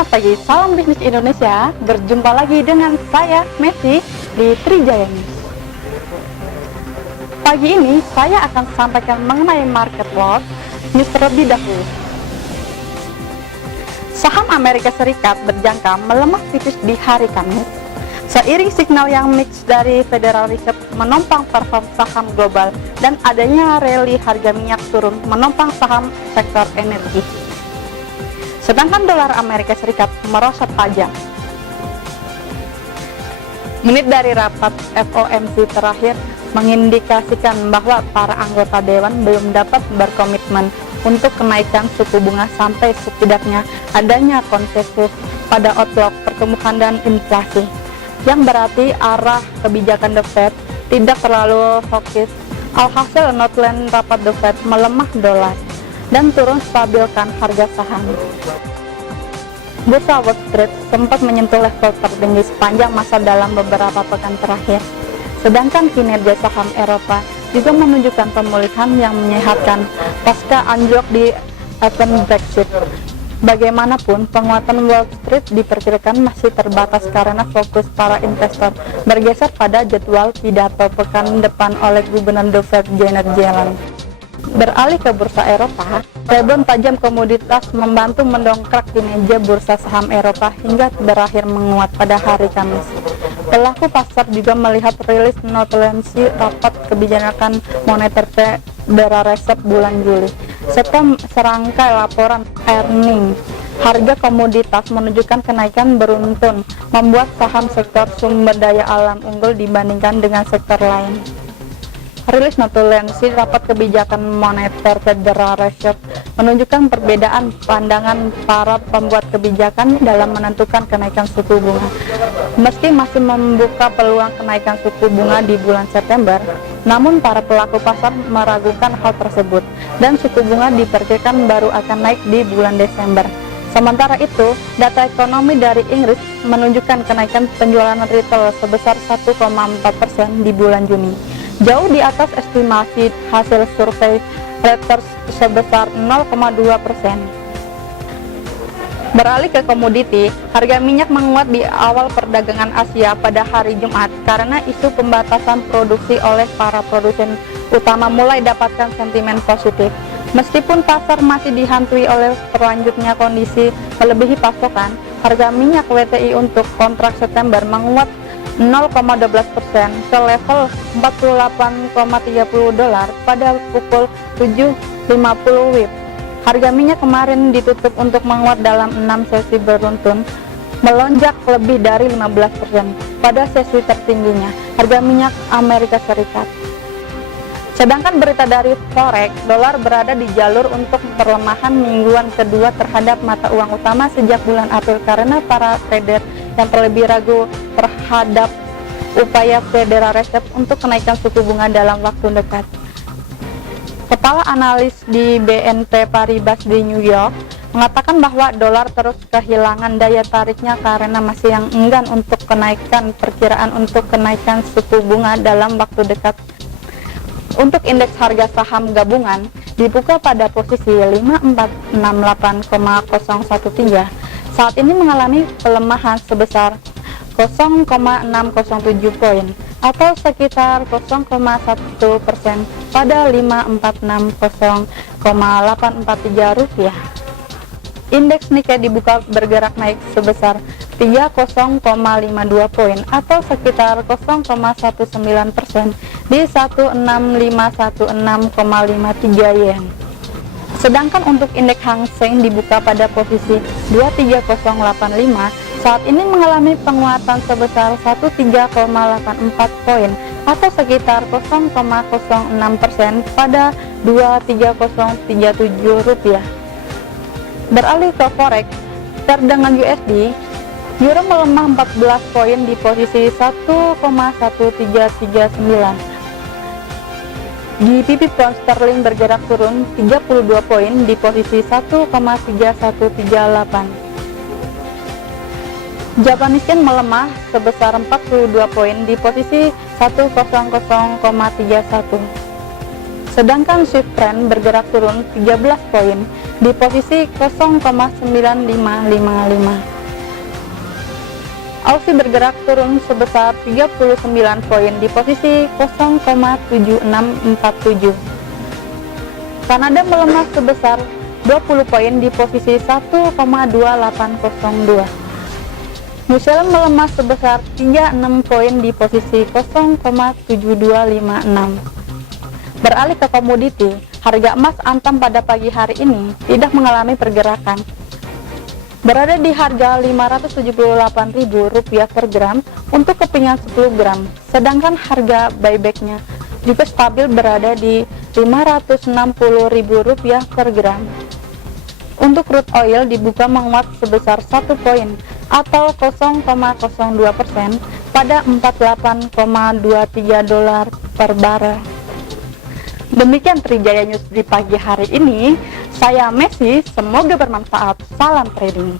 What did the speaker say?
Selamat pagi, salam bisnis Indonesia. Berjumpa lagi dengan saya, Messi, di Trijaya News. Pagi ini, saya akan sampaikan mengenai market loss news terlebih dahulu. Saham Amerika Serikat berjangka melemah tipis di hari Kamis, seiring signal yang mix dari Federal Reserve menopang perform saham global dan adanya rally harga minyak turun menopang saham sektor energi. Sedangkan dolar Amerika Serikat merosot tajam. Menit dari rapat FOMC terakhir mengindikasikan bahwa para anggota dewan belum dapat berkomitmen untuk kenaikan suku bunga sampai setidaknya adanya konsensus pada outlook pertumbuhan dan inflasi, yang berarti arah kebijakan The Fed tidak terlalu hawkish. Alhasil notulen rapat The Fed melemah dolar dan turun stabilkan harga saham. Bursa Wall Street sempat menyentuh level tertinggi sepanjang masa dalam beberapa pekan terakhir. Sedangkan kinerja saham Eropa juga menunjukkan pemulihan yang menyehatkan pasca anjlok di event Brexit. Bagaimanapun, penguatan Wall Street diperkirakan masih terbatas karena fokus para investor bergeser pada jadwal pidato pekan depan oleh Gubernur The Fed Janet Yellen. Beralih ke bursa Eropa, rebound tajam komoditas membantu mendongkrak kinerja bursa saham Eropa hingga berakhir menguat pada hari Kamis. Pelaku pasar juga melihat rilis notulensi rapat kebijakan moneter Federal Reserve bulan Juli, serta serangkai laporan earning. Harga komoditas menunjukkan kenaikan beruntun, membuat saham sektor sumber daya alam unggul dibandingkan dengan sektor lain. Rilis notulensi rapat kebijakan moneter Federal Reserve menunjukkan perbedaan pandangan para pembuat kebijakan dalam menentukan kenaikan suku bunga. Meski masih membuka peluang kenaikan suku bunga di bulan September, namun para pelaku pasar meragukan hal tersebut dan suku bunga diperkirakan baru akan naik di bulan Desember. Sementara itu, data ekonomi dari Inggris menunjukkan kenaikan penjualan retail sebesar 1,4% di bulan Juni, jauh di atas estimasi hasil survei Reuters sebesar 0,2%. Beralih ke komoditi, harga minyak menguat di awal perdagangan Asia pada hari Jumat karena isu pembatasan produksi oleh para produsen utama mulai dapatkan sentimen positif. Meskipun pasar masih dihantui oleh berlanjutnya kondisi melebihi pasokan, harga minyak WTI untuk kontrak September menguat 0,12% ke level $48,30 pada pukul 7.50 WIB. Harga minyak kemarin ditutup untuk menguat dalam 6 sesi beruntun, melonjak lebih dari 15% pada sesi tertingginya harga minyak Amerika Serikat. Sedangkan berita dari Forex, dolar berada di jalur untuk perlemahan mingguan kedua terhadap mata uang utama sejak bulan April karena para trader yang terlebih ragu terhadap upaya Federal Reserve untuk kenaikan suku bunga dalam waktu dekat. Kepala analis di BNP Paribas di New York mengatakan bahwa dolar terus kehilangan daya tariknya karena masih yang enggan untuk kenaikan perkiraan untuk kenaikan suku bunga dalam waktu dekat. Untuk indeks harga saham gabungan dibuka pada posisi 5468,013. Saat ini mengalami pelemahan sebesar 0,607 poin atau sekitar 0,1% pada 546,0843 rupiah. Indeks Nikkei dibuka bergerak naik sebesar 30,52 poin atau sekitar 0,19% di 16516,53 yen. Sedangkan untuk indeks Hang Seng dibuka pada posisi 23085, saat ini mengalami penguatan sebesar 13,84 poin atau sekitar 0,06% pada 23037 rupiah. Beralih ke Forex, perdagangan USD, Euro melemah 14 poin di posisi 1,1339. GBP pound sterling bergerak turun 32 poin di posisi 1,3138. Japanese yen melemah sebesar 42 poin di posisi 100,31. Sedangkan Swiss franc bergerak turun 13 poin di posisi 0,9555. Aussie bergerak turun sebesar 39 poin di posisi 0,7647. Kanada melemah sebesar 20 poin di posisi 1,2802. New Zealand melemah sebesar 36 poin di posisi 0,7256. Beralih ke komoditi, harga emas antam pada pagi hari ini tidak mengalami pergerakan, berada di harga Rp578.000 per gram untuk kepingan 10 gram, sedangkan harga buybacknya juga stabil berada di Rp560.000 per gram. Untuk crude oil dibuka menguat sebesar 1 poin atau 0,02% pada $48,23 per barel. Demikian Trijaya News di pagi hari ini. Saya Messi, semoga bermanfaat. Salam trading.